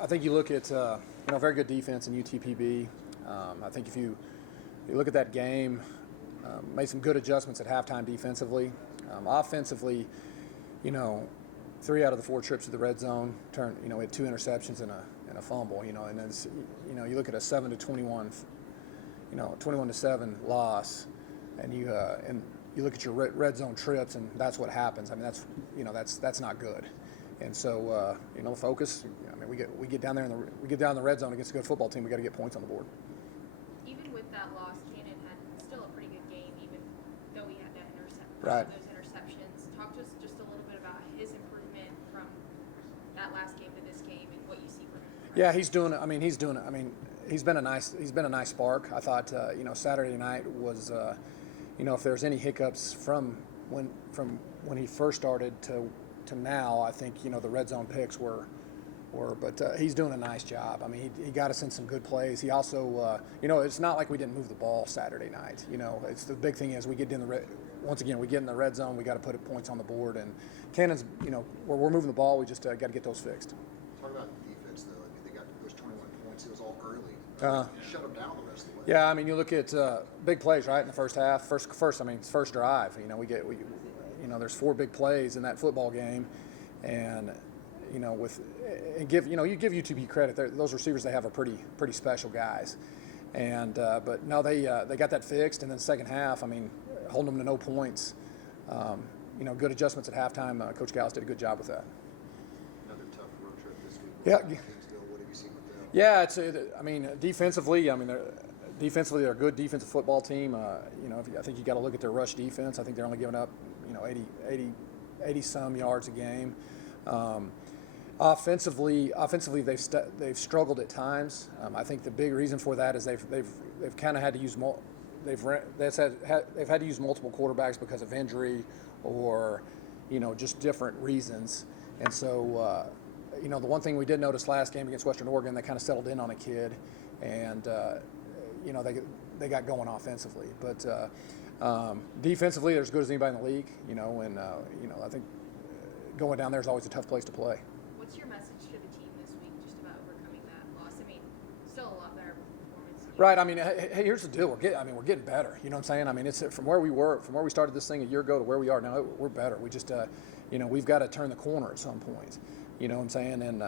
I think you look at very good defense in UTPB. I think if you look at that game, made some good adjustments at halftime defensively. Offensively, 3 out of the 4 trips to the red zone we had 2 interceptions and a fumble. And then you look at a 7-21, 21-7 loss, and you look at your red zone trips, and that's what happens. I mean, that's not good. And so focus. I mean, we get down there in the red zone against a good football team. We got to get points on the board. Even with that loss, Cannon had still a pretty good game, even though he had that Right. those interceptions. Talk to us just a little bit about his improvement from that last game to this game and what you see from him. Yeah, he's doing it. I mean, he's been a nice spark. I thought Saturday night was if there's any hiccups from when he first started to now, I think the red zone picks were but he's doing a nice job. I mean, he got us in some good plays. He also it's not like we didn't move the ball Saturday night. It's the big thing is we get in the we get in the red zone, we got to put points on the board, and Cannon's we're moving the ball, we just got to get those fixed. Talk about the defense though. I mean, they got those 21 points. It was all early. Shut them down the rest of the way. Yeah, I mean, you look at big plays right in the first half. First drive. There's 4 big plays in that football game, and you give UTB credit. Those receivers they have are pretty special guys, and but no, they got that fixed, and then second half, I mean, holding them to no points. Good adjustments at halftime. Coach Gallus did a good job with that. Another tough road trip this week. Yeah. Kingsville, what have you seen with them? Yeah, defensively, they're a good defensive football team. I think you got to look at their rush defense. I think they're only giving up 80 some yards a game. Offensively, they've struggled at times. I think the big reason for that is they've kind of had to use they've had to use multiple quarterbacks because of injury or just different reasons. And so the one thing we did notice last game against Western Oregon, they kind of settled in on a kid, and they got going offensively. But defensively, they're as good as anybody in the league. I think going down there is always a tough place to play. What's your message to the team this week just about overcoming that loss? I mean, still a lot better performance. Right. I mean, hey, here's the deal. We're getting better. You know what I'm saying? I mean, it's from where we started this thing a year ago to where we are now. We're better. We just, we've got to turn the corner at some point. You know what I'm saying? And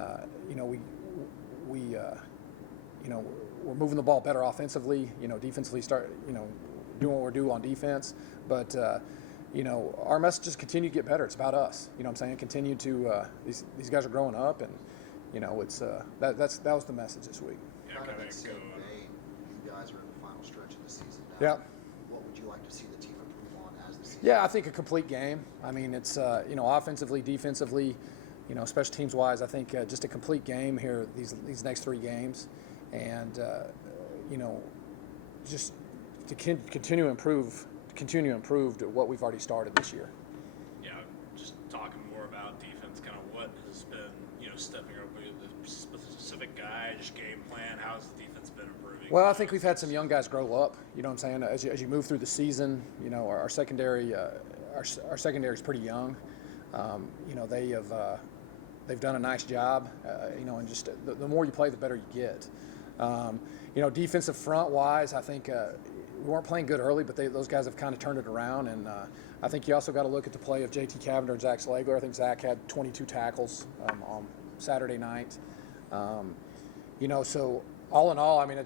we're moving the ball better offensively. Defensively, doing what we're doing on defense. But our message is continue to get better. It's about us. You know what I'm saying? Continue to these guys are growing up, and it's that was the message this week. Yeah, kind of that same vein. You guys are in the final stretch of the season now. Yeah. What would you like to see the team improve on as the season? Yeah, I think a complete game. I mean, it's offensively, defensively, special teams wise. I think just a complete game here these next 3 games, and just to continue to improve to what we've already started this year. Yeah, just talking more about defense, kind of what has been, stepping up with the specific guy, just game plan. How has the defense been improving? Well, I think we've had some young guys grow up. You know what I'm saying? As you move through the season, our secondary, our secondary is pretty young. They've done a nice job. And just the more you play, the better you get. Defensive front wise, I think we weren't playing good early, but those guys have kind of turned it around. And I think you also got to look at the play of JT Cavender and Zach Slagler. I think Zach had 22 tackles on Saturday night. So all in all, I mean,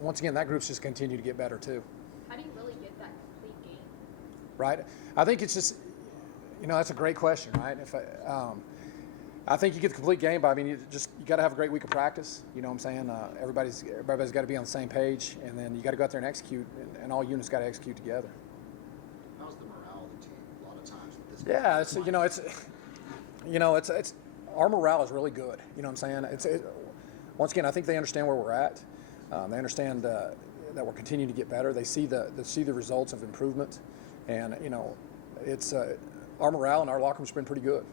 once again, that group's just continued to get better too. How do you really get that complete game? Right. I think it's just, that's a great question, right? I think you get the complete game, but I mean, you got to have a great week of practice. You know what I'm saying? Everybody's got to be on the same page, and then you got to go out there and execute, and all units got to execute together. How's the morale of the team? A lot of times with this. Yeah, it's our morale is really good. You know what I'm saying? Once again, I think they understand where we're at. They understand that we're continuing to get better. They see the results of improvement, and it's our morale in our locker room's been pretty good.